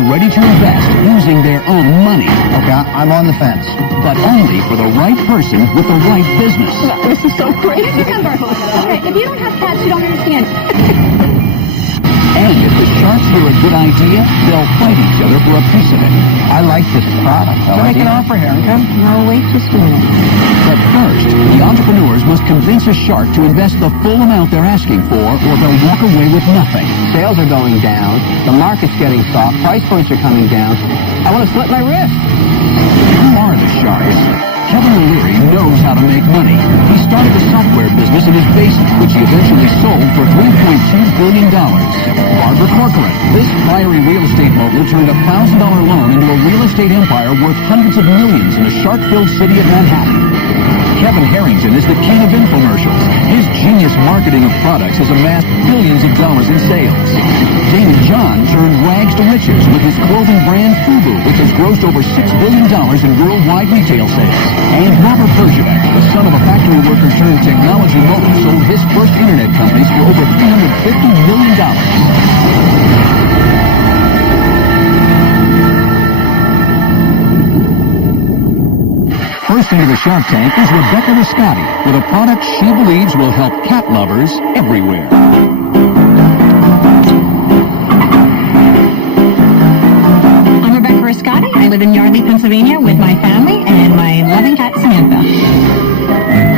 are ready to invest using their own money. Okay, I'm on the fence. But only for the right person with the right business. This is so crazy. Remember, okay, if you don't have cats, you don't understand. And if the sharks hear a good idea, they'll fight each other for a piece of it. I like this product. Make an offer, Harrington. No, wait just a minute. But first, the entrepreneurs must convince a shark to invest the full amount they're asking for, or they'll walk away with nothing. Sales are going down. The market's getting soft. Price points are coming down. I want to slit my wrist. Who are the sharks? Kevin O'Leary knows how to make money. He started a software business in his basement, which he eventually sold for $3.2 billion. Barbara Corcoran, this fiery real estate mogul, turned a $1,000 loan into a real estate empire worth hundreds of millions in the shark-filled city of Manhattan. Kevin Harrington is the king of infomercials. His genius marketing of products has amassed billions of dollars in sales. David John turned rags to riches with his clothing brand FUBU, which has grossed over $6 billion in worldwide retail sales. And Robert Bergevik, the son of a factory worker turned technology mogul, sold his first internet companies for over $350 million. First into the Shark Tank is Rebecca Riscotti with a product she believes will help cat lovers everywhere. I'm Rebecca Riscotti. I live in Yardley, Pennsylvania with my family and my loving cat, Samantha.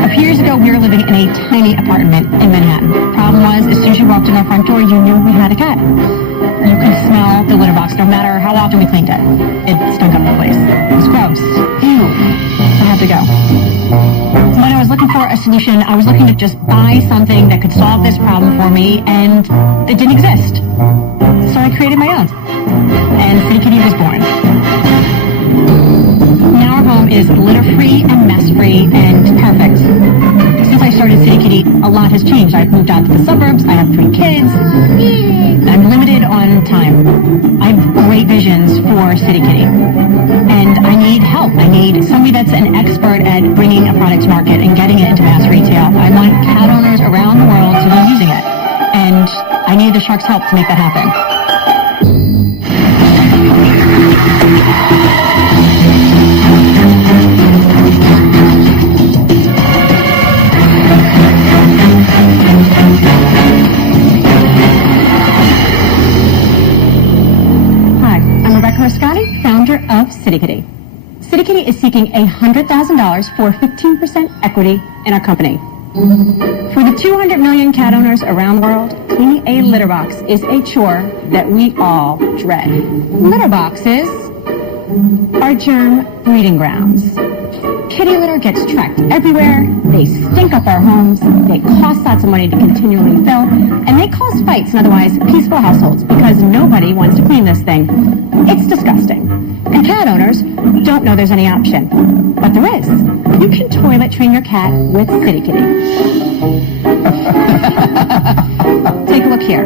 A few years ago, we were living in a tiny apartment in Manhattan. Problem was, as soon as you walked in our front door, you knew we had a cat. You could smell the litter box no matter how often we cleaned it. It stunk up the place. It was gross. Ew. I had to go. When I was looking for a solution, I was looking to just buy something that could solve this problem for me, and it didn't exist. So I created my own. And City Kitty was born. Now our home is litter-free and mess-free and perfect. Since I started City Kitty, a lot has changed. I've moved out to the suburbs. I have 3 kids. I'm limited on time. I have great visions for City Kitty. And I need help. I need somebody that's an expert at bringing a product to market and getting it into mass retail. I want cat owners around the world to be using it. And I need the Shark's help to make that happen. Riscotti, founder of City Kitty. City Kitty is seeking $100,000 for 15% equity in our company. For the 200 million cat owners around the world, cleaning a litter box is a chore that we all dread. Litter boxes are germ breeding grounds. Kitty litter gets tracked everywhere, they stink up our homes, they cost lots of money to continually fill, and they cause fights in otherwise peaceful households because nobody wants to clean this thing. It's disgusting. And cat owners don't know there's any option. But there is. You can toilet train your cat with City Kitty. Take a look here.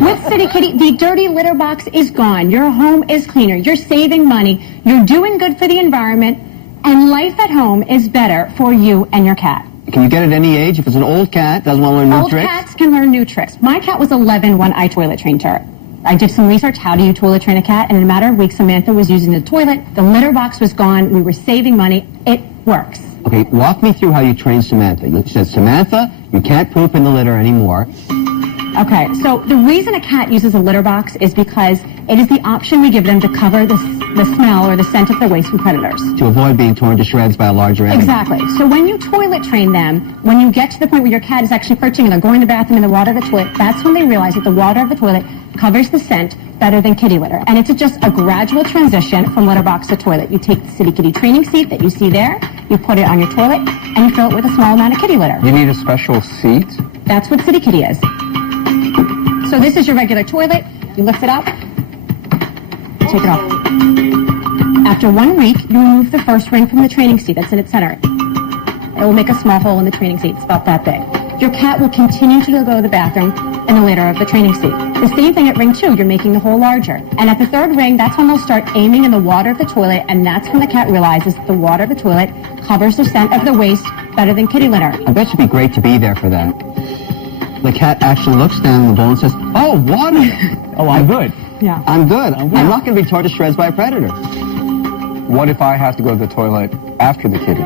With City Kitty, the dirty litter box is gone. Your home is cleaner. You're saving money. You're doing good for the environment. And life at home is better for you and your cat. Can you get it at any age? If it's an old cat, doesn't want to learn new tricks? Old cats can learn new tricks. My cat was 11 when I toilet trained her. I did some research, how do you toilet train a cat? And in a matter of weeks, Samantha was using the toilet. The litter box was gone. We were saving money. It works. Okay, walk me through how you trained Samantha. You said, Samantha, you can't poop in the litter anymore. Okay, so the reason a cat uses a litter box is because it is the option we give them to cover the smell or the scent of their waste from predators. To avoid being torn to shreds by a larger animal. Exactly. So when you toilet train them, when you get to the point where your cat is actually perching and they're going to the bathroom in the water of the toilet, that's when they realize that the water of the toilet covers the scent better than kitty litter. And it's just a gradual transition from litter box to toilet. You take the City Kitty training seat that you see there, you put it on your toilet, and you fill it with a small amount of kitty litter. You need a special seat? That's what City Kitty is. So this is your regular toilet. You lift it up, take it off. After 1 week, you remove the first ring from the training seat that's in its center. It will make a small hole in the training seat. It's about that big. your cat will continue to go to the bathroom in the litter of the training seat. The same thing at ring 2, you're making the hole larger. And at the 3rd ring, that's when they'll start aiming in the water of the toilet, and that's when the cat realizes the water of the toilet covers the scent of the waste better than kitty litter. I bet it'd be great to be there for that. The cat actually looks down the bowl and says, "Oh, water! Oh, I'm good. Yeah. I'm good. I'm not going to be torn to shreds by a predator." What if I have to go to the toilet after the kitty?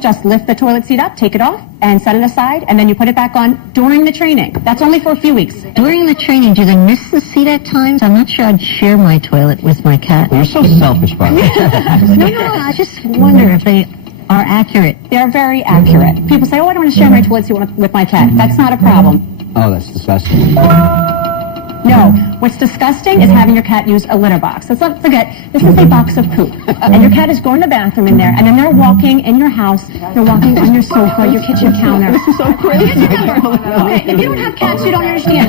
Just lift the toilet seat up, take it off, and set it aside, and then you put it back on during the training. That's only for a few weeks. During the training, do they miss the seat at times? I'm not sure I'd share my toilet with my cat. You're so selfish, by the way. No, I just wonder if they are accurate. They're very accurate. People say, oh, I don't want to share my toilet seat with my cat. That's not a problem. Oh, that's disgusting. No, what's disgusting is having your cat use a litter box. Let's not forget, this is a box of poop. And your cat is going to the bathroom in there, and then they're walking in your house, they're walking on your sofa, your kitchen counter. This is so crazy. Okay, if you don't have cats, you don't understand.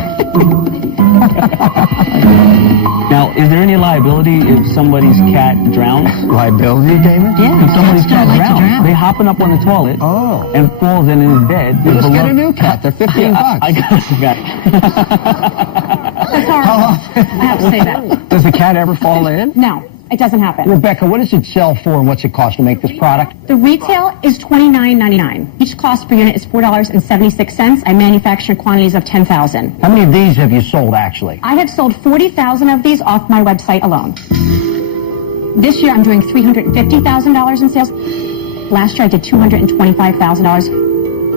Now, is there any liability if somebody's cat drowns? Liability, David? Yeah, If somebody's cats don't cat like to drowns, drown. they hopping up on the toilet and falls and is dead. You just get a new cat. They're $15. I got it. That's horrible. I have to say that. Does the cat ever fall in? No, it doesn't happen. Rebecca, what does it sell for and what's it cost to make this product? The retail is $29.99. Each cost per unit is $4.76. I manufacture quantities of 10,000. How many of these have you sold actually? I have sold 40,000 of these off my website alone. This year I'm doing $350,000 in sales. Last year I did $225,000.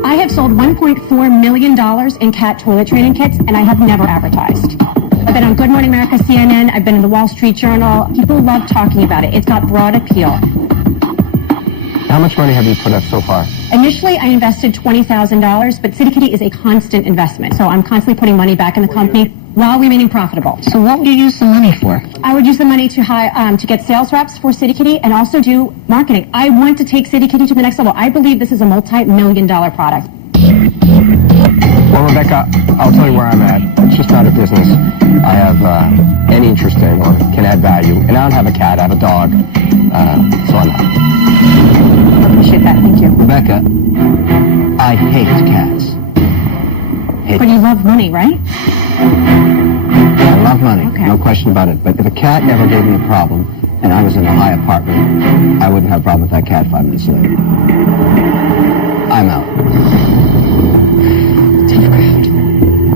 I have sold $1.4 million in cat toilet training kits, and I have never advertised. I've been on Good Morning America, CNN. I've been in the Wall Street Journal. People love talking about it. It's got broad appeal. How much money have you put up so far? Initially, I invested $20,000, but City Kitty is a constant investment. So I'm constantly putting money back in the company while remaining profitable. So what would you use the money for? I would use the money to hire, to get sales reps for City Kitty and also do marketing. I want to take City Kitty to the next level. I believe this is a multi-million-dollar product. Well, Rebecca, I'll tell you where I'm at. It's just not a business I have any interest in or can add value. And I don't have a cat, I have a dog. So I'm out. I appreciate that. Thank you. Rebecca, I hate cats. But you love money, right? I love money, Okay. no question about it. But if a cat never gave me a problem and I was in a high apartment, I wouldn't have a problem with that cat 5 minutes later. I'm out.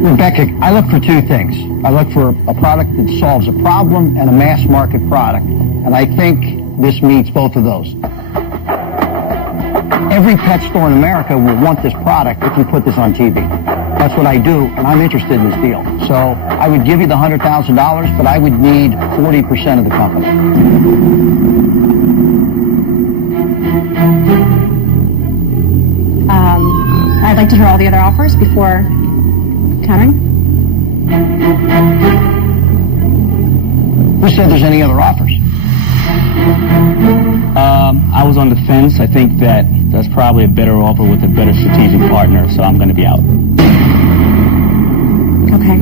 Rebecca, I look for two things. I look for a product that solves a problem and a mass market product. And I think this meets both of those. Every pet store in America will want this product if you put this on TV. That's what I do, and I'm interested in this deal. So I would give you the $100,000, but I would need 40% of the company. I'd like to hear all the other offers before countering. Who said there's any other offers? I was on the fence. I think that's probably a better offer with a better strategic partner, so I'm going to be out. Okay.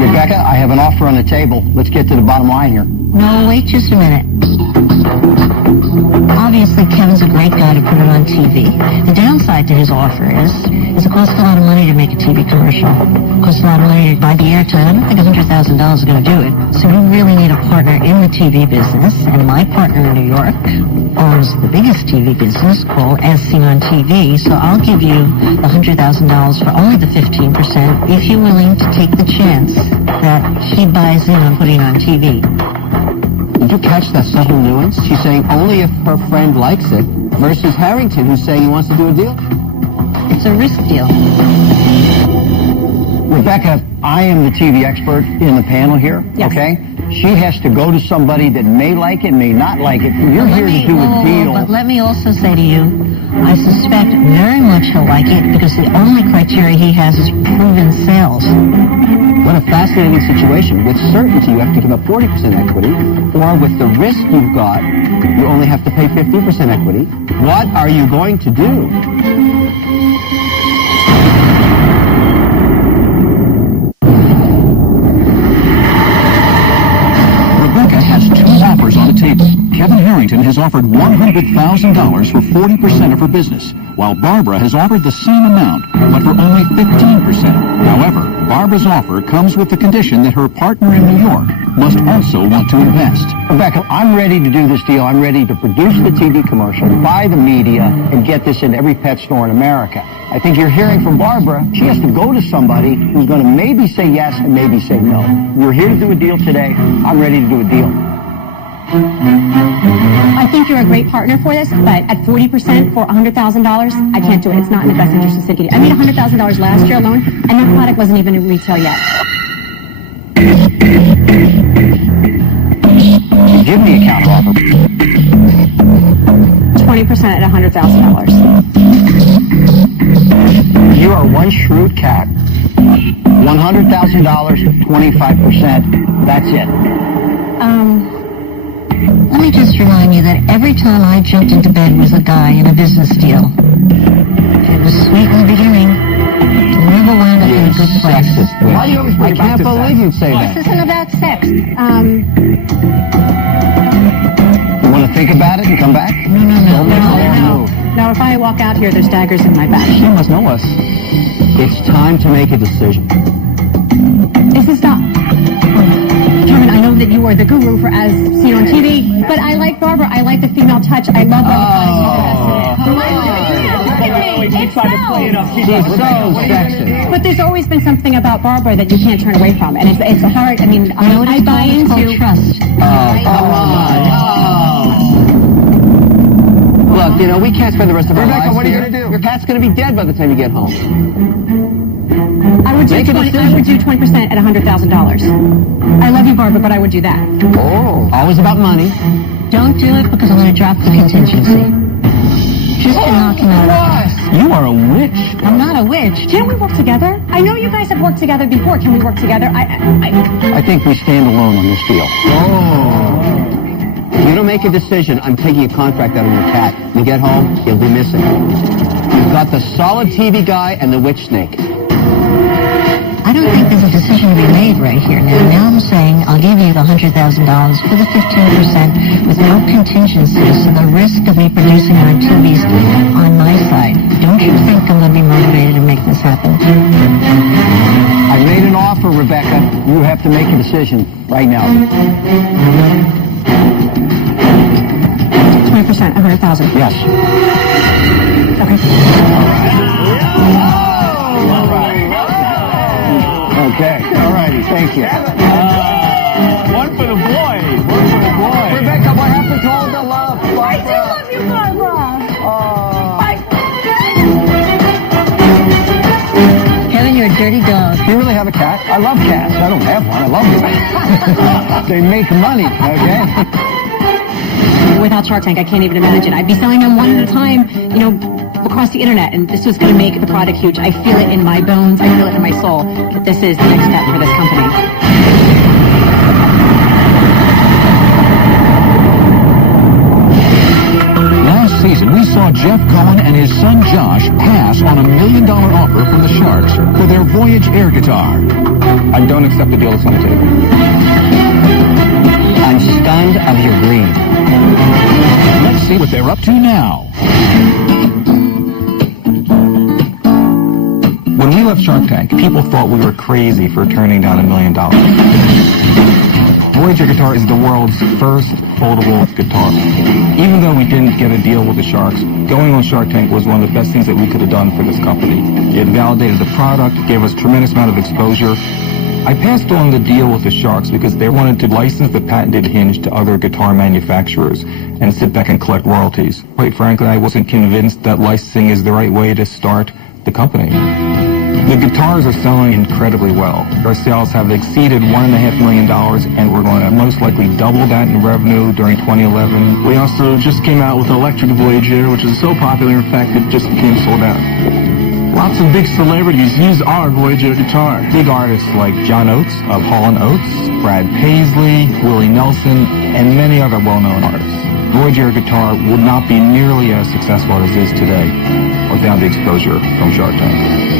Rebecca, I have an offer on the table. Let's get to the bottom line here. No, wait just a minute. Obviously, Kevin's a great guy to put it on TV. The downside to his offer is it costs a lot of money to make a TV commercial. It costs a lot of money to buy the airtime. I don't think $100,000 is going to do it. So we really need a partner in the TV business. And my partner in New York owns the biggest TV business called As Seen on TV. So I'll give you the $100,000 for only the 15% if you're willing to take the chance that he buys in on putting on TV. Did you catch that subtle nuance? She's saying only if her friend likes it versus Harrington, who's saying he wants to do a deal. It's a risk deal. Rebecca, I am the TV expert in the panel here, Yes. okay? She has to go to somebody that may like it, may not like it. You're here to do a deal. But let me also say to you, I suspect very much he'll like it because the only criteria he has is proven sales. What a fascinating situation. With certainty, you have to give up 40% equity, or with the risk you've got, you only have to pay 50% equity. What are you going to do? Rebecca has 2 offers on the table. Kevin Harrington has offered $100,000 for 40% of her business, while Barbara has offered the same amount, but for only 15%. However, Barbara's offer comes with the condition that her partner in New York must also want to invest. Rebecca, I'm ready to do this deal. I'm ready to produce the TV commercial, buy the media, and get this in every pet store in America. I think you're hearing from Barbara. She has to go to somebody who's going to maybe say yes and maybe say no. You're here to do a deal today. I'm ready to do a deal. I think you're a great partner for this, but at 40% for $100,000, I can't do it. It's not in the best interest of City. I made $100,000 last year alone, and that product wasn't even in retail yet. Give me a counteroffer. 20% at $100,000. You are one shrewd cat. $100,000, 25%. That's it. Let me just remind you that every time I jumped into bed with a guy in a business deal, it was sweet in the beginning, never wound up in a good place. Why do you always bring it back to sex? I can't believe you'd say that. This isn't about sex. You want to think about it and come back? No, if I walk out here, there's daggers in my back. She must know us. It's time to make a decision. Is this not... Kevin, I know that you are the guru for as seen on TV, but I like Barbara. I like the female touch. I love She tried to play it up. She's so sexy. But there's always been something about Barbara that you can't turn away from, and it's hard. I mean, I buy into trust. Come on. Look, you know, we can't spend the rest of our lives Rebecca, what are you here. going to do? Your cat's going to be dead by the time you get home. I would do 20% at $100,000. I love you, Barbara, but I would do that. Oh. Always about money. Don't do it because I'm going to drop the contingency. Just to knock him out of the house. You are a witch. I'm not a witch. Can't we work together? I know you guys have worked together before. Can we work together? I think we stand alone on this deal. If you don't make a decision, I'm taking a contract out on your cat. You get home, he'll be missing. You've got the solid TV guy and the witch snake. I don't think there's a decision to be made right here now. Now I'm saying I'll give you the $100,000 for the 15% with no contingencies, so the risk of me producing our TV's on my side. Don't you think I'm going to be motivated to make this happen? I've made an offer, Rebecca. You have to make a decision right now. 20% at $100,000. Yes. Okay. Okay. All righty. Thank you. One for the boy. One for the boy. Rebecca, what happened to all the love? I do love you, Barbara. Kevin, you're a dirty dog. Do you really have a cat? I love cats. I don't have one. I love them. They make money, okay? Without Shark Tank, I can't even imagine. I'd be selling them one at a time, you know, across the internet, and this was going to make the product huge. I feel it in my bones. I feel it in my soul that this is the next step for this company. Last season, we saw Jeff Cohen and his son Josh pass on $1 million offer from the Sharks for their Voyage air guitar. I don't accept the deal that's on the table. I'm stunned of your greed. Let's see what they're up to now. When we left Shark Tank, people thought we were crazy for turning down $1 million. Voyager guitar is the world's first foldable guitar. Even though we didn't get a deal with the Sharks, going on Shark Tank was one of the best things that we could have done for this company. It validated the product, gave us a tremendous amount of exposure. I passed on the deal with the Sharks because they wanted to license the patented hinge to other guitar manufacturers and sit back and collect royalties. Quite frankly, I wasn't convinced that licensing is the right way to start the company. The guitars are selling incredibly well. Our sales have exceeded $1.5 million, and we're going to most likely double that in revenue during 2011. We also just came out with Electric Voyager, which is so popular, in fact, it just became sold out. Lots of big celebrities use our Voyager guitar. Big artists like John Oates of Hall & Oates, Brad Paisley, Willie Nelson, and many other well-known artists. Voyager guitar would not be nearly as successful as it is today without the exposure from Shark Tank.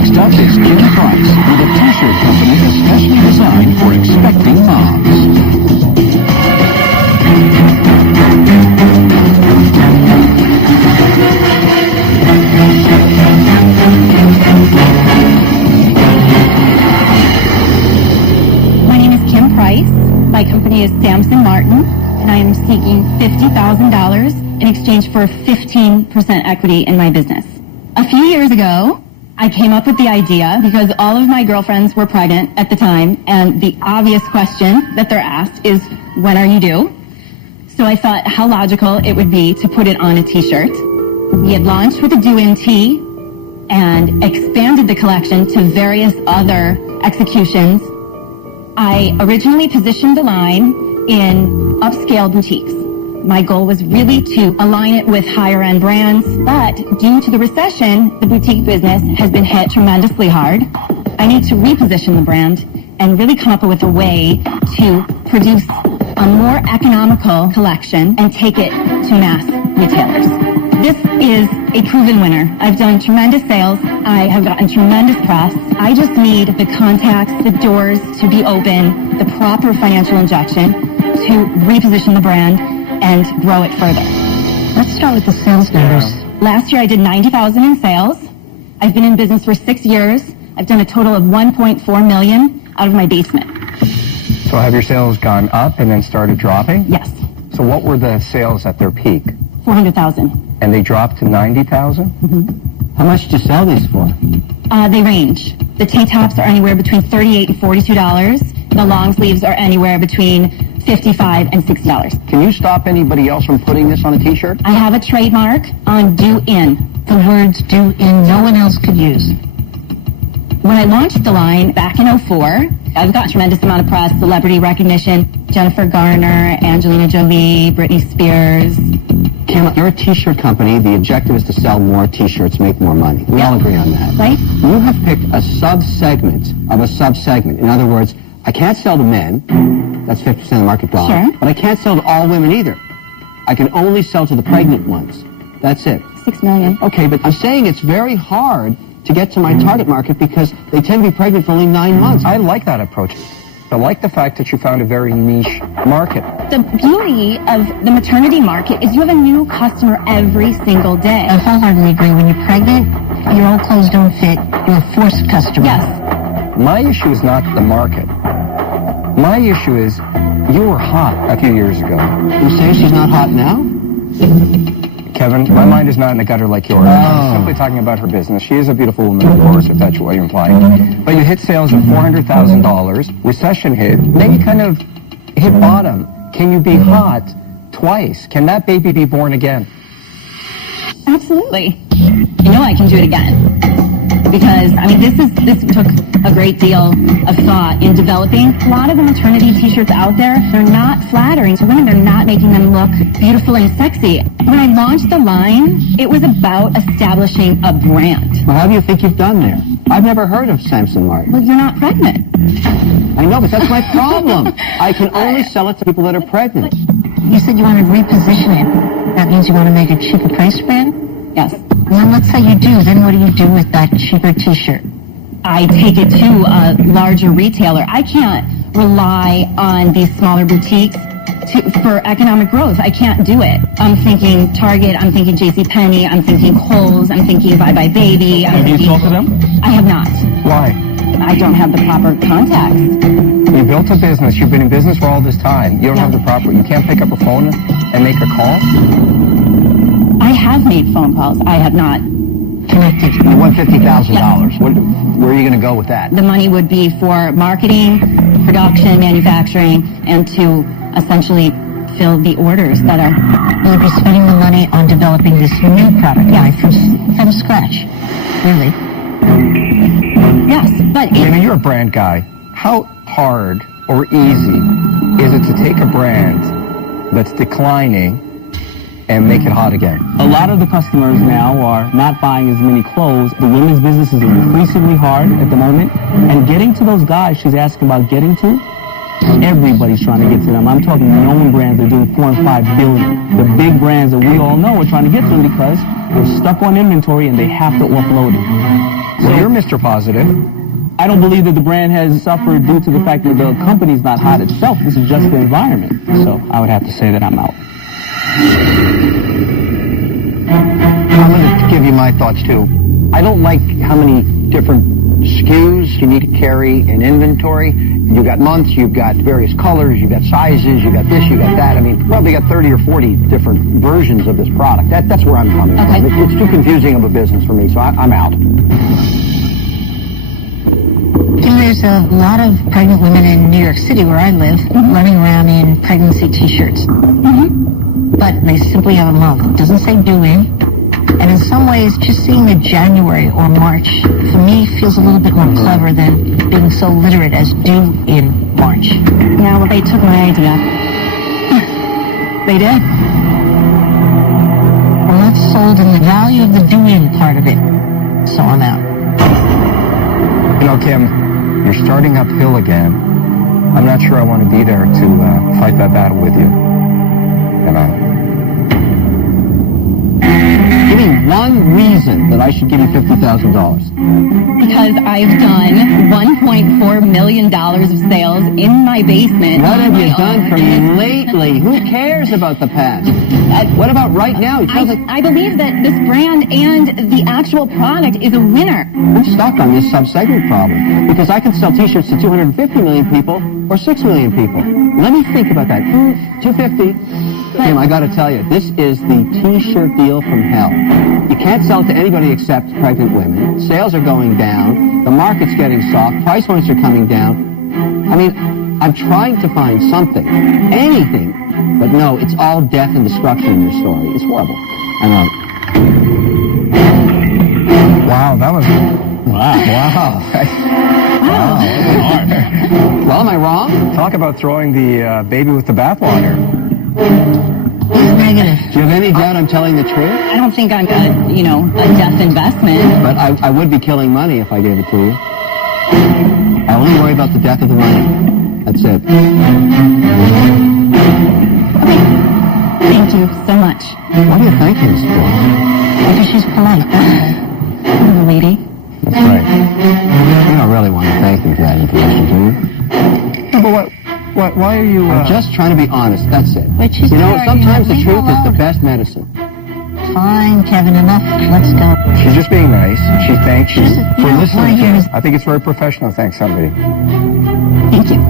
Next up is Kim Price with a t-shirt company especially designed for expecting moms. My name is Kim Price. My company is Samson Martin, and I am seeking $50,000 in exchange for 15% equity in my business. A few years ago, I came up with the idea because all of my girlfriends were pregnant at the time, and the obvious question that they're asked is, when are you due? So I thought how logical it would be to put it on a t-shirt. We had launched with a due-in tee and expanded the collection to various other executions. I originally positioned the line in upscale boutiques. My goal was really to align it with higher-end brands, but due to the recession, the boutique business has been hit tremendously hard. I need to reposition the brand and really come up with a way to produce a more economical collection and take it to mass retailers. This is a proven winner. I've done tremendous sales. I have gotten tremendous press. I just need the contacts, the doors to be open, the proper financial injection to reposition the brand and grow it further. Let's start with the sales numbers. Last year I did $90,000 in sales. I've been in business for 6 years. I've done a total of $1.4 million out of my basement. So have your sales gone up and then started dropping? Yes, So what were the sales at their peak? $400,000. And they dropped to 90,000? Mm-hmm. How much do you sell these for? They range. The T-tops are anywhere between $38 and $42. The long sleeves are anywhere between $55 and $60. Can you stop anybody else from putting this on a t-shirt? I have a trademark on due in. The words due in no one else could use. When I launched the line back in 2004, I've got a tremendous amount of press, celebrity recognition. Jennifer Garner, Angelina Jolie, Britney Spears. Kim, you're a t-shirt company. The objective is to sell more t-shirts, make more money. We all agree on that. Right? You have picked a sub-segment of a sub-segment. In other words, I can't sell to men. That's 50% of the market gone. Sure. But I can't sell to all women either. I can only sell to the pregnant ones. That's it. 6 million. Okay, but I'm saying it's very hard to get to my target market because they tend to be pregnant for only 9 months. I like that approach. I like the fact that you found a very niche market. The beauty of the maternity market is you have a new customer every single day. I wholeheartedly agree. When you're pregnant, your old clothes don't fit. You're a forced customer. Yes. My issue is not the market. My issue is you were hot a few years ago. You say she's not hot now? Kevin, my mind is not in the gutter like yours. I'm simply talking about her business. She is a beautiful woman, of course, if that's what you're implying. But you hit sales of $400,000, recession hit, then you kind of hit bottom. Can you be hot twice? Can that baby be born again? Absolutely. You know I can do it again. Because, I mean, this took a great deal of thought in developing. A lot of the maternity t-shirts out there, they're not flattering to women. They're not making them look beautiful and sexy. When I launched the line, it was about establishing a brand. Well, how do you think you've done there? I've never heard of Samson Martin. Well, you're not pregnant. I know, but that's my problem. I can only sell it to people that are pregnant. You said you want to reposition it. That means you want to make a cheaper price brand? Yes. Well, let's say you do. Then what do you do with that cheaper t-shirt? I take it to a larger retailer. I can't rely on these smaller boutiques for economic growth. I can't do it. I'm thinking Target, I'm thinking JCPenney, I'm thinking Kohl's, I'm thinking Bye Bye Baby. Have you talked to them? I have not. Why? I don't have the proper contacts. You built a business. You've been in business for all this time. You don't have the proper... You can't pick up a phone and make a call? I have made phone calls. I have not Connected. You won $50,000. Where are you going to go with that? The money would be for marketing, production, manufacturing, and to essentially fill the orders that are... You'll be spending the money on developing this new product line from scratch. Really? Yes, but I mean, you're a brand guy. How hard or easy is it to take a brand that's declining and make it hot again? A lot of the customers now are not buying as many clothes. The women's business is increasingly hard at the moment. And getting to those guys she's asking about getting to, everybody's trying to get to them. I'm talking known brands that are doing $4 and $5 billion. The big brands that we all know are trying to get to them because they're stuck on inventory and they have to offload it. Well, you're Mr. Positive. I don't believe that the brand has suffered due to the fact that the company's not hot itself. This is just the environment. So I would have to say that I'm out. I'm going to give you my thoughts, too. I don't like how many different SKUs you need to carry in inventory. You've got months, you've got various colors, you've got sizes, you've got this, you've got that. I mean, probably got 30 or 40 different versions of this product. That's where I'm coming from. It's too confusing of a business for me, so I'm out. There's a lot of pregnant women in New York City, where I live, running around in pregnancy T-shirts. But they simply have a month. It doesn't say due in. And in some ways, just seeing a January or March, for me, feels a little bit more clever than being so literate as due in March. Yeah, well, they took my idea. They did. Well, that's sold in the value of the due in part of it. So I'm out. You know, Kim, you're starting uphill again. I'm not sure I want to be there to fight that battle with you. And Give me one reason that I should give you $50,000. Because I've done $1.4 million of sales in my basement. What have you done for me lately? Who cares about the past? What about right now? It sounds like I believe that this brand and the actual product is a winner. I'm stuck on this sub-segment problem because I can sell T-shirts to 250 million people or 6 million people. Let me think about that. 250. Kim, I got to tell you, this is the T-shirt deal from hell. You can't sell it to anybody except pregnant women. Sales are going down. The market's getting soft. Price points are coming down. I mean, I'm trying to find something, anything, but no, it's all death and destruction in your story. It's horrible. I'm out. wow, that was... Wow. Well, am I wrong? Talk about throwing the baby with the bathwater. Negative. Do you have any doubt I'm telling the truth? I don't think I'm a death investment. But I would be killing money if I gave it to you. I only worry about the death of the money. That's it. Thank you so much. What are you thanking us for? Because she's polite. I'm a lady. That's right. You don't really want to thank me for that information, do you? No, but why are you... I'm just trying to be honest, that's it. But she's You know, there, sometimes the leave truth her is the alone. best medicine. Fine, Kevin, enough. Let's go. She's just being nice. She thanks you for no, listening. my ears. I think it's very professional to thank somebody. Thank you.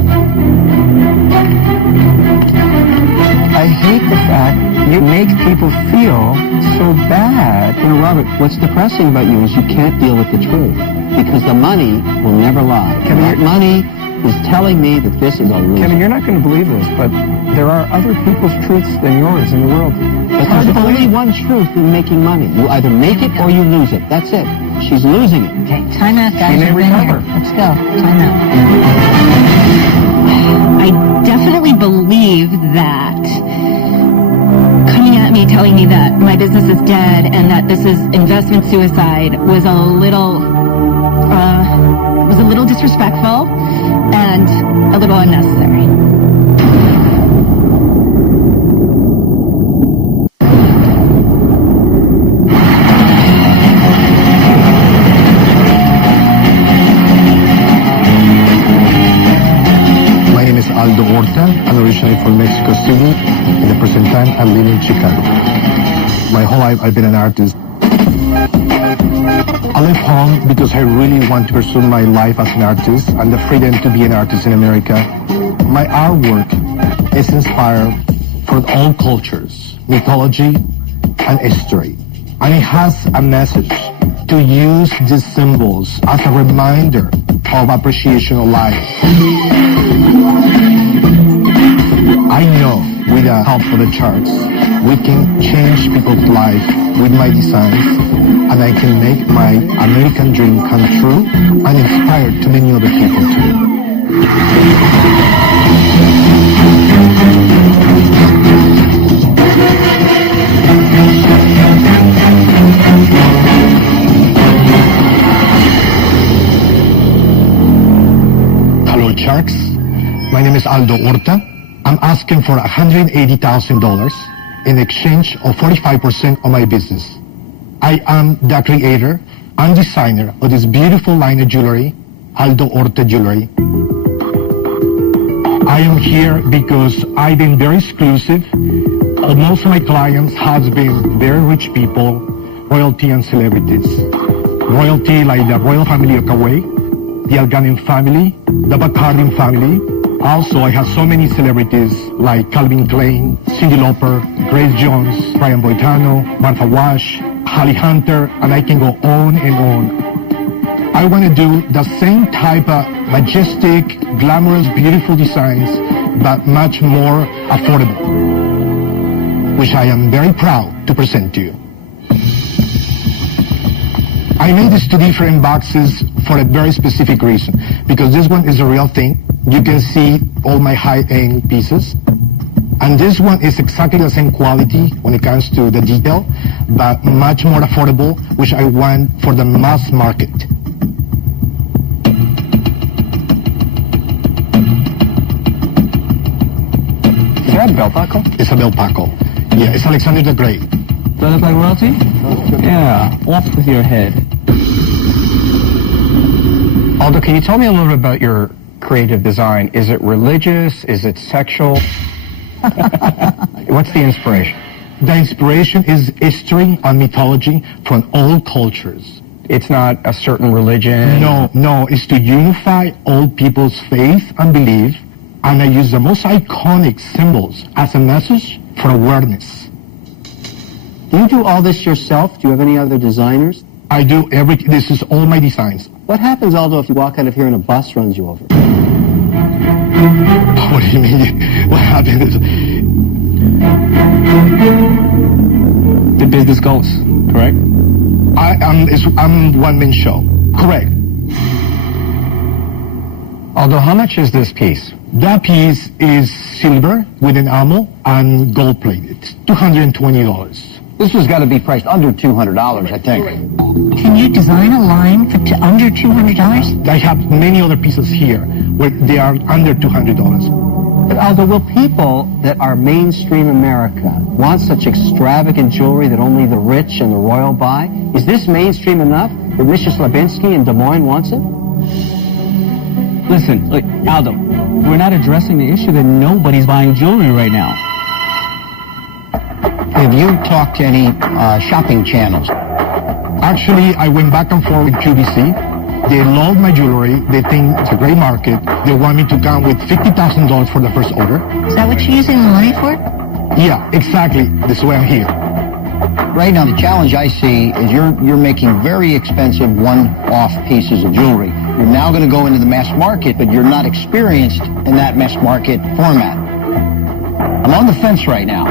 I hate the fact you make people feel so bad. You know, Robert, what's depressing about you is you can't deal with the truth. Because the money will never lie. Kevin, That money is telling me that this is a loser. Kevin, you're not going to believe this, but there are other people's truths than yours in the world. But there's only one truth in making money. You either make it or you lose it. That's it. She's losing it. Okay, time out, guys. She may We've been recover. here. Let's go. Time out. I definitely believe that coming at me telling me that my business is dead and that this is investment suicide was a little disrespectful and a little unnecessary. My name is Aldo Horta. I'm originally from Mexico City. At the present time, I live in Chicago. My whole life, I've been an artist. I left home because I really want to pursue my life as an artist and the freedom to be an artist in America. My artwork is inspired from all cultures, mythology, and history. And it has a message to use these symbols as a reminder of appreciation of life. I know with the help of the charts, we can change people's lives with my designs, and I can make my American dream come true and inspire to many other people too. Hello, Sharks. My name is Aldo Horta. I'm asking for $180,000 in exchange of 45% of my business. I am the creator and designer of this beautiful line of jewelry, Aldo Orte Jewelry. I am here because I've been very exclusive. Most of my clients have been very rich people, royalty and celebrities. Royalty like the royal family of Kauai, the Alganin family, the Bacardin family. Also, I have so many celebrities like Calvin Klein, Cyndi Lauper, Grace Jones, Brian Boitano, Martha Wash, Holly Hunter, and I can go on and on. I want to do the same type of majestic, glamorous, beautiful designs, but much more affordable, which I am very proud to present to you. I made these two different boxes for a very specific reason, because this one is a real thing. You can see all my high-end pieces. And this one is exactly the same quality when it comes to the detail, but much more affordable, which I want for the mass market. Is that a belt buckle? It's a belt buckle. Yeah, it's Alexander the Great. Does that look like royalty? Yeah, off with your head. Aldo, can you tell me a little bit about your creative design? Is it religious? Is it sexual? What's the inspiration? The inspiration is history and mythology from all cultures. It's not a certain religion? No, it's to unify all people's faith and belief, and I use the most iconic symbols as a message for awareness. Do you do all this yourself? Do you have any other designers? I do this is all my designs. What happens, Aldo, if you walk out of here and a bus runs you over? What do you mean? What happens? The business goes, correct? I'm one-man show. Correct. Aldo, how much is this piece? That piece is silver with enamel and gold-plated. $220. This has got to be priced under $200, I think. Can you design a line for under $200? I have many other pieces here where they are under $200. But Aldo, will people that are mainstream America want such extravagant jewelry that only the rich and the royal buy? Is this mainstream enough that Mrs. Slavinsky in Des Moines wants it? Listen, look, Aldo, we're not addressing the issue that nobody's buying jewelry right now. Have you talked to any shopping channels? Actually, I went back and forth with QVC. They love my jewelry. They think it's a great market. They want me to come with $50,000 for the first order. Is that what you're using the money for? Yeah, exactly. This is why I'm here. Right now, the challenge I see is you're making very expensive one-off pieces of jewelry. You're now going to go into the mass market, but you're not experienced in that mass market format. I'm on the fence right now.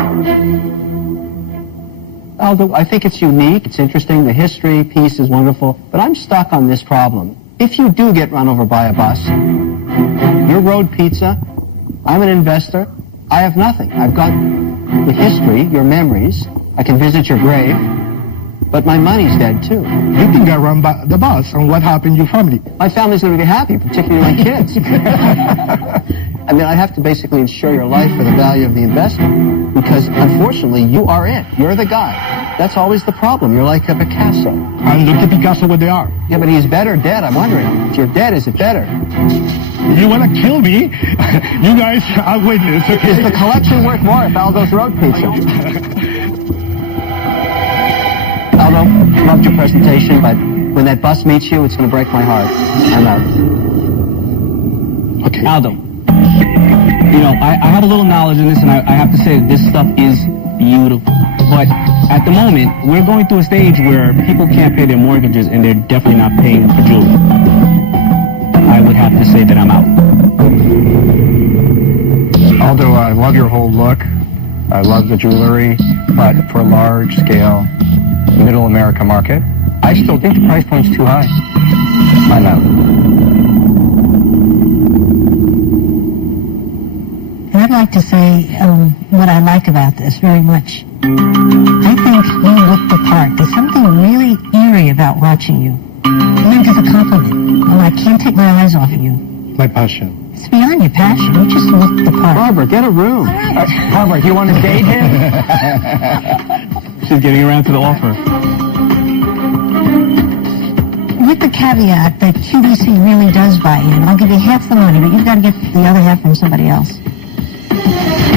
Aldo, I think it's unique, it's interesting, the history piece is wonderful, but I'm stuck on this problem. If you do get run over by a bus, your road pizza, I'm an investor, I have nothing. I've got the history, your memories, I can visit your grave, but my money's dead too. You can get run by the bus, and what happened to your family? My family's going to be happy, particularly my kids. I mean, I have to basically insure your life for the value of the investment, because unfortunately, you are it. You're the guy. That's always the problem. You're like a Picasso. And look at Picasso what they are. Yeah, but he's better dead. I'm wondering, if you're dead, is it better? You want to kill me? You guys are witness, okay? Is the collection worth more if Aldo's road pizza? Aldo, loved your presentation, but when that bus meets you, it's going to break my heart. I'm out. Okay. Aldo, you know, I have a little knowledge in this, and I have to say that this stuff is beautiful. But at the moment, we're going through a stage where people can't pay their mortgages, and they're definitely not paying for jewelry. I would have to say that I'm out. Aldo, I love your whole look. I love the jewelry, but for a large-scale middle America market, I still think the price point's too high. I'm out. And I'd like to say what I like about this very much. I think you look the part. There's something really eerie about watching you. I meant as a compliment. Oh, I can't take my eyes off of you. My passion. It's beyond your passion. You just look the part. Barbara, get a room. Barbara, do you want to date him? She's getting around to the offer. with the caveat that QVC really does buy in. I'll give you half the money, but you've got to get the other half from somebody else.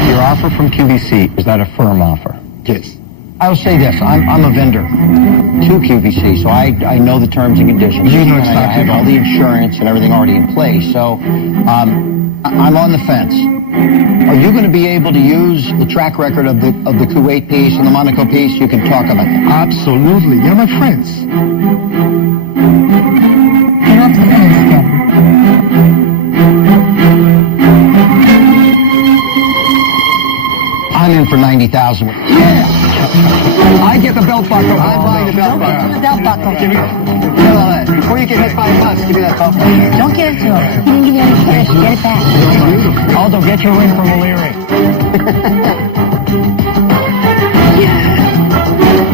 Your offer from QVC, is that a firm offer? Yes. I will say this, I'm a vendor to QVC, so I know the terms and conditions. You know And I have all the insurance and everything already in place, so I'm on the fence. Are you going to be able to use the track record of the Kuwait piece and the Monaco piece? You can talk about it. Absolutely. They're my friends. Get off the fence, Kevin. I'm in for 90,000. Yeah! I get the belt buckle. I'm buying the belt buckle. The belt buckle. Give me all that. Before you get hit by a bus, give me that belt buckle. Don't give it to him. He didn't give you any cash. Get it back. Aldo, get your ring from O'Leary.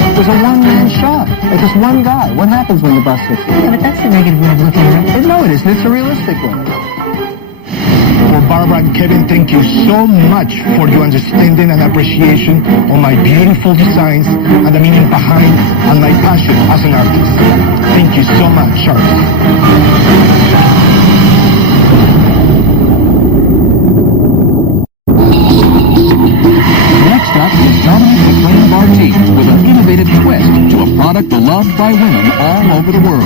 It was a one-man shot. It's just one guy. What happens when the bus hits you? Yeah, but that's a negative way of looking at it. No, it isn't. It's a realistic one. Well, Barbara and Kevin, thank you so much for your understanding and appreciation of my beautiful designs and the meaning behind and my passion as an artist. Thank you so much, Charles. Next up is Dominic McLean-Barty with an innovative twist to a product beloved by women all over the world.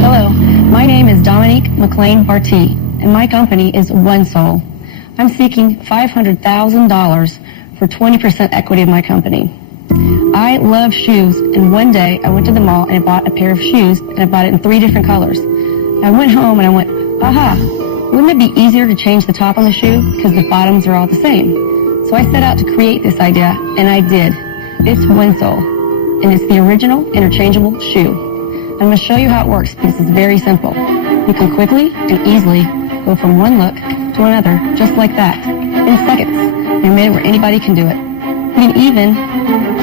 Hello, my name is Dominique McLean-Barty, and my company is One Soul. I'm seeking $500,000 for 20% equity of my company. I love shoes, and one day I went to the mall and I bought a pair of shoes, and I bought it in 3 different colors. I went home and I went, aha, wouldn't it be easier to change the top on the shoe because the bottoms are all the same? So I set out to create this idea, and I did. It's One Soul, and it's the original interchangeable shoe. I'm going to show you how it works because it's very simple. You can quickly and easily go from one look to another just like that in seconds. I made it where anybody can do it. You can even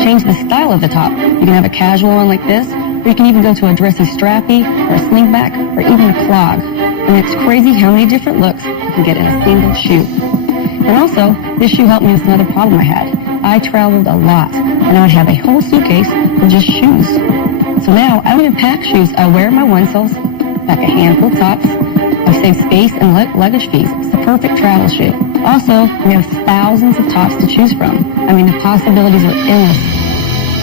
change the style of the top. You can have a casual one like this, or you can even go to a dressy strappy or a slingback or even a clog. And it's crazy how many different looks you can get in a single shoe. And also, this shoe helped me with another problem I had. I traveled a lot, and I would have a whole suitcase of just shoes. So now, I don't even pack shoes. I wear my One Souls, pack a handful of tops. I save space and luggage fees. It's the perfect travel shoe. Also, we have thousands of tops to choose from. I mean, the possibilities are endless.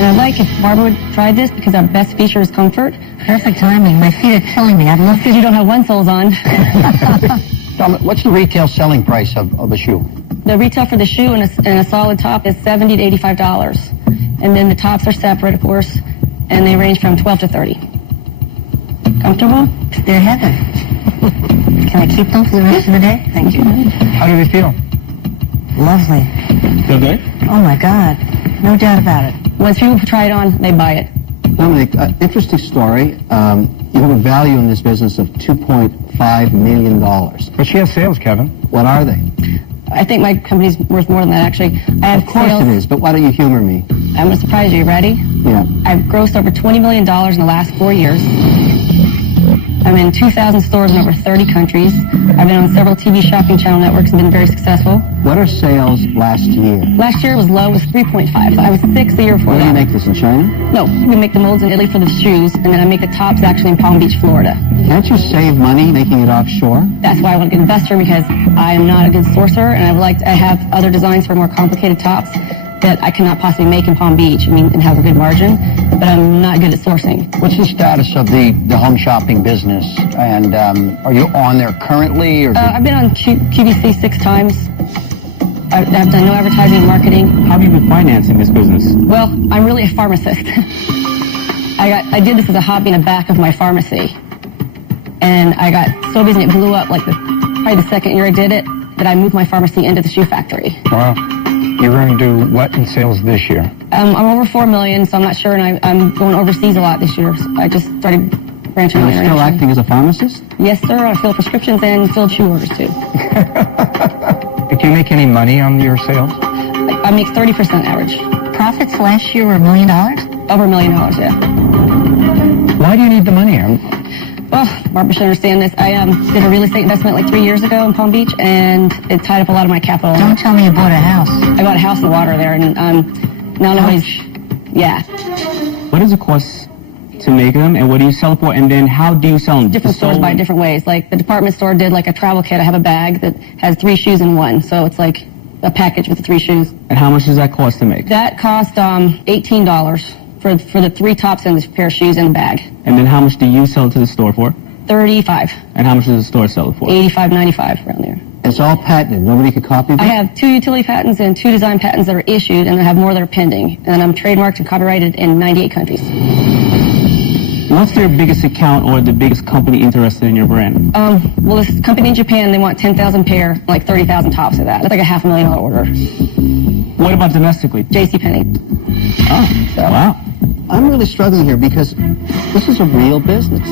And I'd like if Barbara would try this because our best feature is comfort. Perfect timing. My feet are killing me. I'd love Because you don't have One Souls on. Dom, what's the retail selling price of a shoe? The retail for the shoe and a solid top is $70 to $85. And then the tops are separate, of course, and they range from $12 to $30. Comfortable? They're heaven. Can I keep them for the rest of the day? Thank you. How do they feel? Lovely. Feel good? Oh, my God. No doubt about it. Once people try it on, they buy it. Dominic, interesting story. You have a value in this business of $2.5 million. But she has sales, Kevin. What are they? I think my company's worth more than that, actually. I have Of course sales. it is, but why don't you humor me? I'm going to surprise you. Ready? Yeah. I've grossed over $20 million in the last 4 years. I'm in 2,000 stores in over 30 countries. I've been on several TV shopping channel networks and been very successful. What are sales last year? Last year was low, was 3.5. So I was 6 the year before Where do you that. make this, in China? No, we make the molds in Italy for the shoes, and then I make the tops actually in Palm Beach, Florida. Can't you save money making it offshore? That's why I want to get an investor, because I am not a good sourcer, and I would like to have other designs for more complicated tops that I cannot possibly make in Palm Beach, and have a good margin, but I'm not good at sourcing. What's the status of the home shopping business? And are you on there currently? Or I've been on QVC 6 times. I've done no advertising and marketing. How have you been financing this business? Well, I'm really a pharmacist. I did this as a hobby in the back of my pharmacy. And I got so busy and it blew up probably the second year I did it, that I moved my pharmacy into the shoe factory. Wow. You're going to do what in sales this year? I'm over $4 million, so I'm not sure, and I'm going overseas a lot this year. So I just started branching out You're still internationally. acting as a pharmacist? Yes, sir. I fill prescriptions and fill shoe orders, too. Do you make any money on your sales? I make 30% average. Profits last year were $1 million? Over $1 million, yeah. Why do you need the money? Well, Barbara should understand this. I did a real estate investment 3 years ago in Palm Beach, and it tied up a lot of my capital. Don't tell me you bought a house. I bought a house in the water there, and Now nobody's, yeah. What does it cost to make them, and what do you sell for, and then how do you sell them? Different stores buy different ways. Like the department store did like a travel kit. I have a bag that has 3 shoes in one, so it's like a package with the 3 shoes. And how much does that cost to make? That cost $18 for the 3 tops and the pair of shoes in a bag. And then how much do you sell to the store for? $35. And how much does the store sell it for? $85, $95 around there. It's all patented. Nobody could copy I it? have 2 utility patents and 2 design patents that are issued, and I have more that are pending. And I'm trademarked and copyrighted in 98 countries. What's their biggest account or the biggest company interested in your brand? Well, this company in Japan, they want 10,000 pair, like 30,000 tops of that. That's like a $500,000 order. What about domestically? JCPenney. Oh, wow. I'm really struggling here because this is a real business.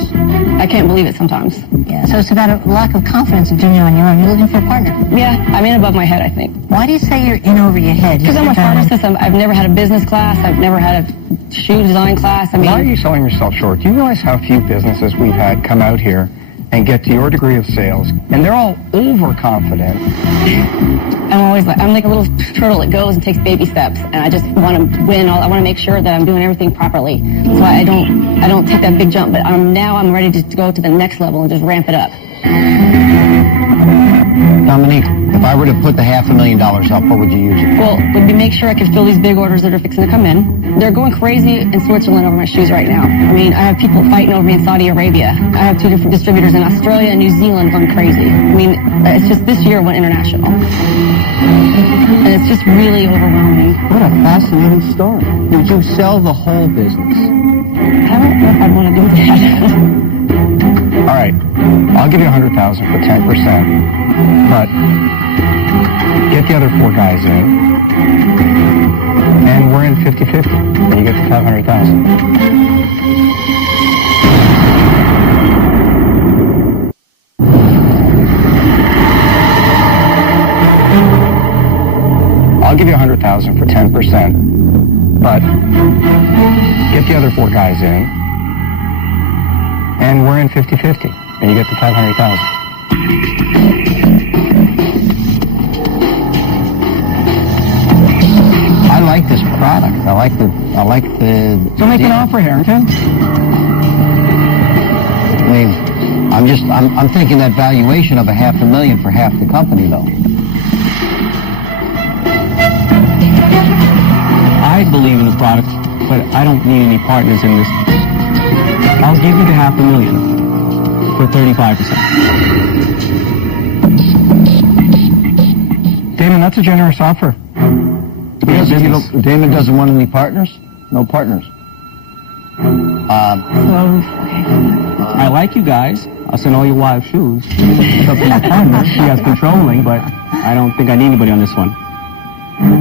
I can't believe it sometimes. Yeah, so it's about a lack of confidence of doing it on your own. You're looking for a partner. Yeah, I'm in above my head, I think. Why do you say you're in over your head? Because I'm a pharmacist. I've never had a business class. I've never had a shoe design class. I mean, Why are you selling yourself short? Do you realize how few businesses we've had come out here and get to your degree of sales, and they're all overconfident? I'm like a little turtle that goes and takes baby steps, and I just want to win. I want to make sure that I'm doing everything properly. That's why I don't take that big jump. But now I'm ready to go to the next level and just ramp it up. Dominique, if I were to put the $500,000 up, what would you use it? Well, would be make sure I could fill these big orders that are fixing to come in. They're going crazy in Switzerland over my shoes right now. I mean, I have people fighting over me in Saudi Arabia. I have 2 different distributors in Australia and New Zealand going crazy. I mean, it's just this year went international. And it's just really overwhelming. What a fascinating story. Would you sell the whole business? I don't know if I want to do that. All right, I'll give you $100,000 for 10%, but get the other 4 guys in, and we're in 50-50, and you get the $500,000. I'll give you $100,000 for 10%, but get the other 4 guys in, and we're in 50-50, and you get the $500,000. I like this product. I like the. So make an offer, Harrington. I mean, I'm thinking that valuation of $500,000 for half the company, though. I believe in the product, but I don't need any partners in this. I'll give you the $500,000 for 35%. Damon, that's a generous offer. Damon doesn't want any partners? No partners. I like you guys. I'll send all your wives shoes. It's up to my partner. She has controlling, but I don't think I need anybody on this one.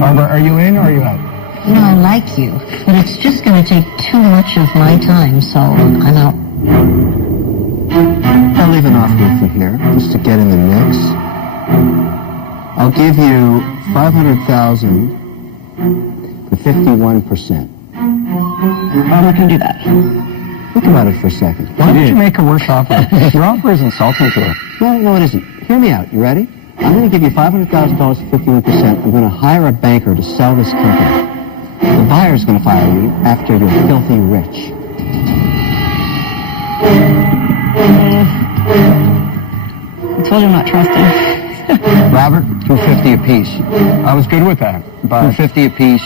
Barbara, are you in or are you out? You know, I like you, but it's just going to take too much of my time, so I'm out. I'll leave an offer with you here, just to get in the mix. I'll give you $500,000 for 51%. I'm not going to do that. Think about it for a second. Why don't you make a worse offer? Your offer is insulting to her. No, it isn't. Hear me out. You ready? I'm going to give you $500,000 for 51%. I'm going to hire a banker to sell this company. The buyer's going to fire you after you're filthy rich. I told you I'm not trusting. Robert, $250 apiece. I was good with that, but $250 apiece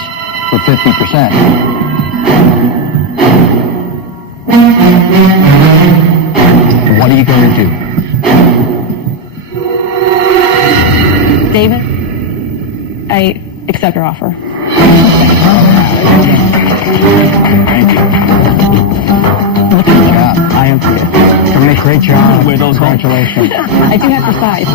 for 50%. What are you going to do? David, I accept your offer. thank you. Good job. I am clear. You make a great job. Wear those home. Congratulations. I do have to size, too.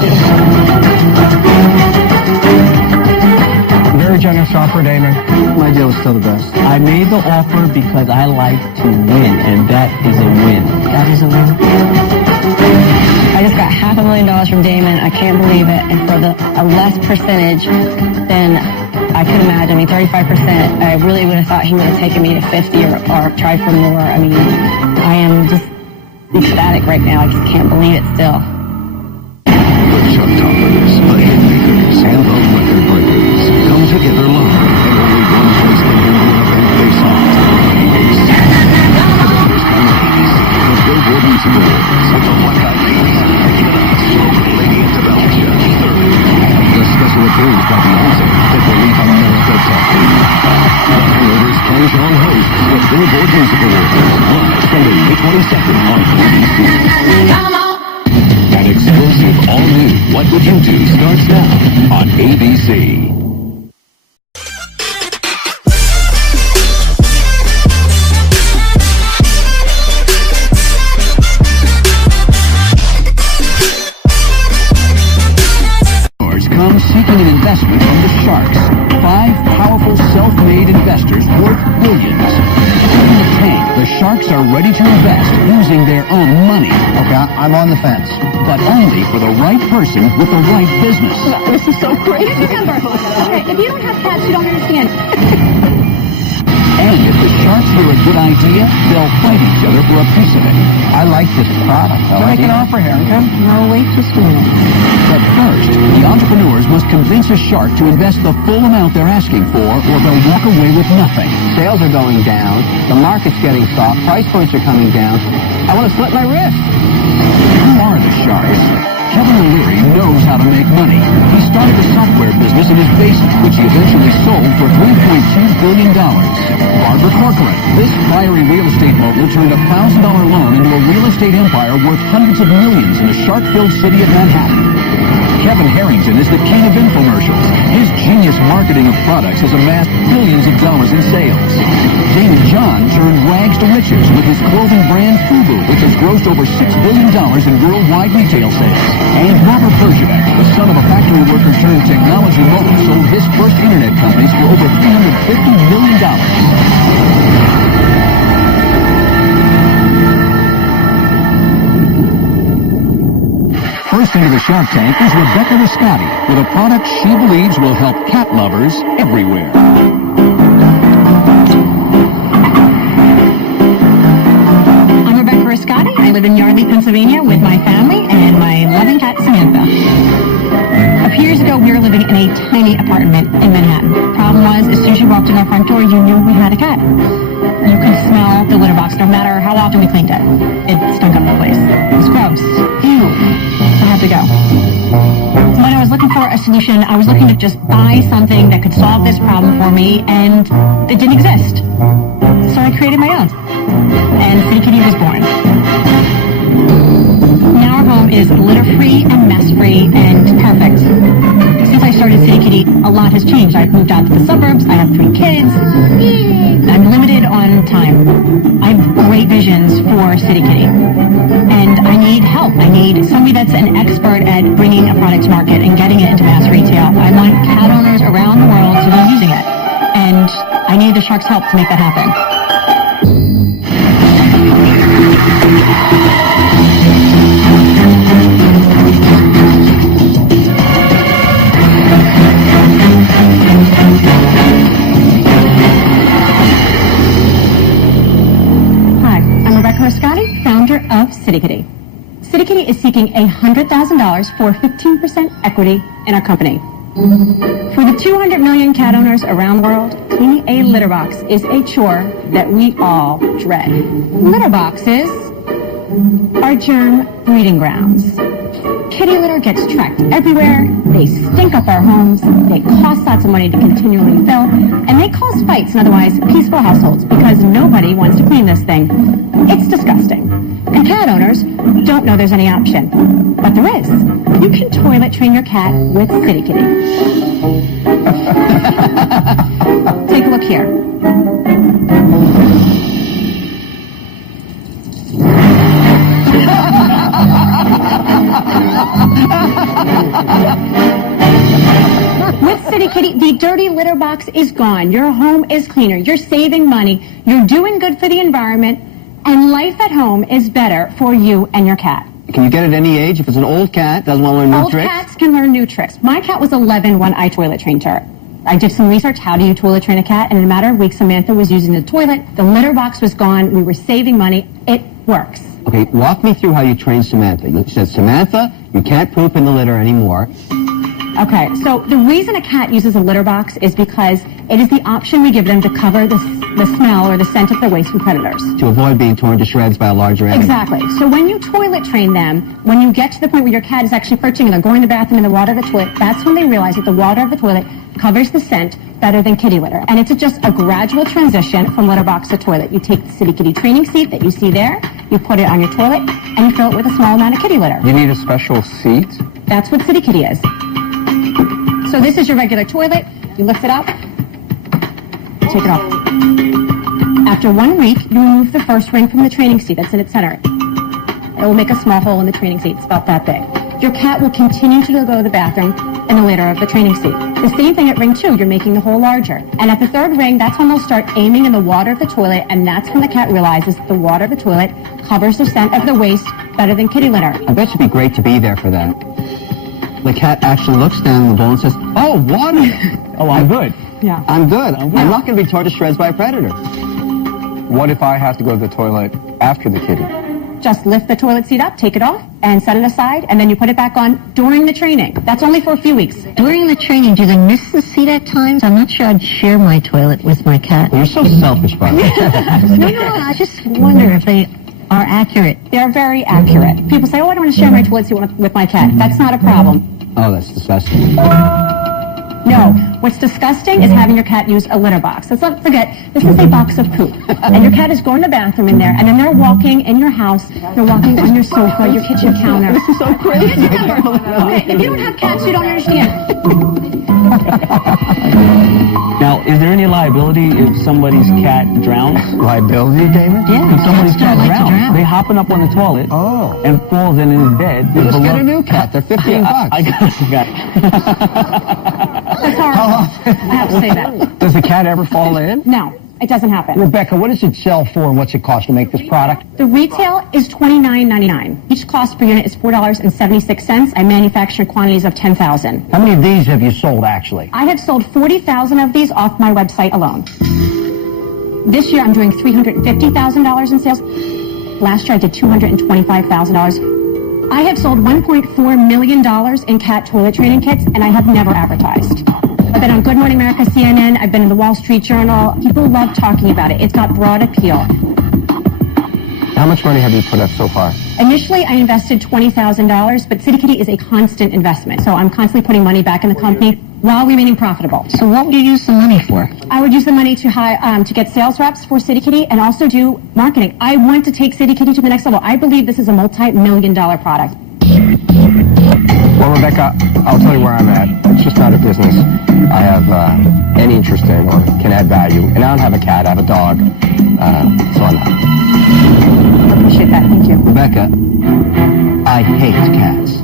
Very generous offer, Damon. My deal is still the best. I made the offer because I like to win, and that is a win. That is a win. I just got $500,000 from Damon. I can't believe it. And for a less percentage than I could imagine, I mean, 35%, I really would have thought he would have taken me to 50 or tried for more. I mean, I am just ecstatic right now. I just can't believe it still. Chuck Toppers, the hit makers, and the record breakers come together live in only one place they can hosts the Billboard Music Awards, live Sunday, May 22nd on ABC. An exclusive all-new What Would You Do starts now on ABC. Come seeking an investment from the Sharks. 5 powerful self-made investors worth billions. In the tank, the Sharks are ready to invest using their own money. Okay, I'm on the fence. But only for the right person with the right business. This is so great. Remember, okay, if you don't have cats, you don't understand. And if the Sharks hear a good idea, they'll fight each other for a piece of it. I like this product. Make an offer, Harrington. No, wait just a minute. But first, the entrepreneurs must convince a shark to invest the full amount they're asking for, or they'll walk away with nothing. Sales are going down. The market's getting soft. Price points are coming down. I want to slit my wrist. Who are the Sharks? Kevin O'Leary knows how to make money. He started a software business in his basement, which he eventually sold for $3.2 billion. Barbara Corcoran, this fiery real estate mogul, turned a $1,000 loan into a real estate empire worth hundreds of millions in the shark-filled city of Manhattan. Kevin Harrington is the king of infomercials. His genius marketing of products has amassed billions of dollars in sales. David John turned rags to riches with his clothing brand Fubu, which has grossed over $6 billion in worldwide retail sales. And Robert Bergevik, the son of a factory worker turned technology mogul, sold his first internet companies for over $350 million. First into the Shark Tank is Rebecca Riscotti with a product she believes will help cat lovers everywhere. I'm Rebecca Riscotti. I live in Yardley, Pennsylvania with my family and my loving cat, Samantha. A few years ago, we were living in a tiny apartment in Manhattan. Problem was, as soon as you walked in our front door, you knew we had a cat. You could smell the litter box no matter how often we cleaned it. It stunk up the place. It was gross. Ew. I had to go. When I was looking for a solution, I was looking to just buy something that could solve this problem for me, and it didn't exist. So I created my own. And City Kitty was born. Now our home is litter-free and mess-free and perfect. Since I started City Kitty, a lot has changed. I've moved out to the suburbs. I have 3 kids. I'm limited on time. I have great visions for City Kitty. And I need help. I need somebody that's an expert at bringing a product to market and getting it into mass retail. I want cat owners around the world to be using it. And I need the Shark's help to make that happen. Hi, I'm Rebecca Riscotti, founder of City Kitty. City Kitty is seeking $100,000 for 15% equity in our company. For the 200 million cat owners around the world, cleaning a litter box is a chore that we all dread. Litter boxes are germ breeding grounds. Kitty litter gets tracked everywhere, they stink up our homes, they cost lots of money to continually fill, and they cause fights in otherwise peaceful households because nobody wants to clean this thing. It's disgusting. And cat owners don't know there's any option. But there is. You can toilet train your cat with City Kitty. Take a look here. With City Kitty, the dirty litter box is gone. Your home is cleaner. You're saving money. You're doing good for the environment. And life at home is better for you and your cat. Can you get it at any age? If it's an old cat, doesn't want to learn new tricks? Old cats can learn new tricks. My cat was 11 when I toilet trained her. I did some research, how do you toilet train a cat? And in a matter of weeks, Samantha was using the toilet. The litter box was gone. We were saving money. It works. Okay, walk me through how you train Samantha. You said, Samantha, you can't poop in the litter anymore. Okay, so the reason a cat uses a litter box is because it is the option we give them to cover the smell or the scent of their waste from predators. To avoid being torn to shreds by a larger animal. Exactly. So when you toilet train them, when you get to the point where your cat is actually perching and they're going to the bathroom in the water of the toilet, that's when they realize that the water of the toilet covers the scent better than kitty litter. And it's just a gradual transition from litter box to toilet. You take the City Kitty training seat that you see there, you put it on your toilet, and you fill it with a small amount of kitty litter. You need a special seat? That's what City Kitty is. So this is your regular toilet. You lift it up, take it off. After 1 week, you remove the first ring from the training seat that's in its center. It will make a small hole in the training seat. It's about that big. Your cat will continue to go to the bathroom in the litter of the training seat. The same thing at ring 2, you're making the hole larger. And at the 3rd ring, that's when they'll start aiming in the water of the toilet, and that's when the cat realizes that the water of the toilet covers the scent of the waste better than kitty litter. I bet it'd be great to be there for that. The cat actually looks down in the bowl and says, "Oh, water! Oh, I'm good. Yeah. I'm good. I'm not going to be torn to shreds by a predator." What if I have to go to the toilet after the kitty? Just lift the toilet seat up, take it off, and set it aside, and then you put it back on during the training. That's only for a few weeks. During the training, do they miss the seat at times? I'm not sure I'd share my toilet with my cat. You're so selfish, Barbara. No, I just wonder if they are accurate. They're very accurate. People say, oh, I don't want to share my toilet seat with my cat. That's not a problem. Oh, that's disgusting. No. What's disgusting is having your cat use a litter box. Let's not forget, this is a box of poop. And your cat is going to the bathroom in there, and then they're walking in your house, they're walking on your sofa, your kitchen counter. This is so crazy. Okay, if you don't have cats, you don't understand. Now, is there any liability if somebody's cat drowns? Liability, David? Yeah, If somebody's cats don't cat like to drowns, drown. they hopping up on the toilet and falls in his bed. You just get a new cat. They're $15. I got it. That's horrible. I have to say that. Does the cat ever fall in? No, it doesn't happen. Rebecca, what does it sell for and what's it cost to make this product? The retail is $29.99. Each cost per unit is $4.76. I manufacture quantities of 10,000. How many of these have you sold, actually? I have sold 40,000 of these off my website alone. This year I'm doing $350,000 in sales. Last year I did $225,000. I have sold $1.4 million in cat toilet training kits, and I have never advertised. I've been on Good Morning America, CNN. I've been in the Wall Street Journal. People love talking about it. It's got broad appeal. How much money have you put up so far? Initially, I invested $20,000, but City Kitty is a constant investment. So I'm constantly putting money back in the company while remaining profitable. So what would you use the money for? I would use the money to hire, to get sales reps for City Kitty and also do marketing. I want to take City Kitty to the next level. I believe this is a multi-million-dollar product. Well, Rebecca, I'll tell you where I'm at. It's just not a business I have any interest in or can add value. And I don't have a cat, I have a dog. So I'm out. I appreciate that. Thank you. Rebecca, I hate cats.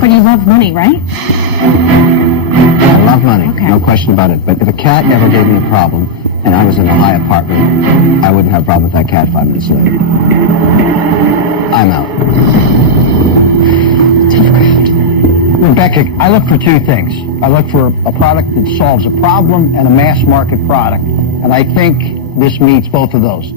But you love money, right? I love money, Okay. no question about it. But if a cat never gave me a problem and I was in a high apartment, I wouldn't have a problem with that cat 5 minutes later. I'm out. Rebecca, I look for two things. I look for a product that solves a problem and a mass market product. And I think this meets both of those.